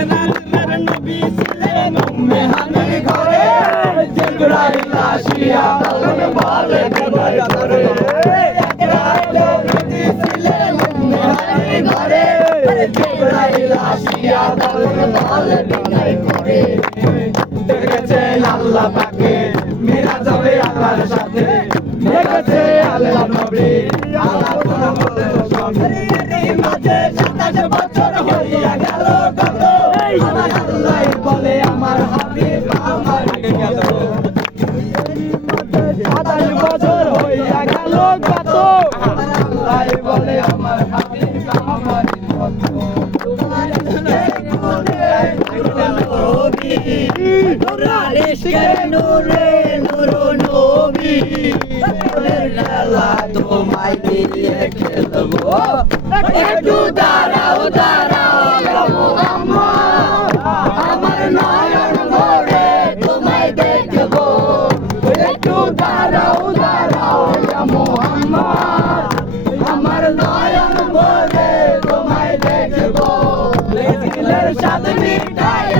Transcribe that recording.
একরার নবী ছিলেন উম্মে হানির ঘরে জিবরাইল আসিয়া বলেন বলে তোমার ঘরে একরার নবী ছিলেন উম্মে হানির ঘরে জিবরাইল আসিয়া বলেন বলে তোমার ঘরে দেখেছেন আল্লাহ পাকে মিরাজ হবে আল্লাহর সাথে দেখেছে আল্লাহ নবী আল্লাহ বলে সবে মাঝে 27 বছর হইয়া গেল কত আমার আল্লাহ বলে আমার হাবিব আমার কত 27 বছর হইয়া গেল কত আমার আল্লাহ বলে আমার হাবিব আমার কত তোমার নবী নূরের ইশকের নূরে নূর নবী নূরের লালা তোমায় দিয়ে খেলবো একটু দাঁড়াও দাঁড়াও মুহাম্মদ আমার নয়ন ভরে তোমায় দেখবো একটু দাঁড়াও দাঁড়াও মুহাম্মদ আমার নয়ন ভরে তোমায় দেখবো দিলের সাথে মিটায়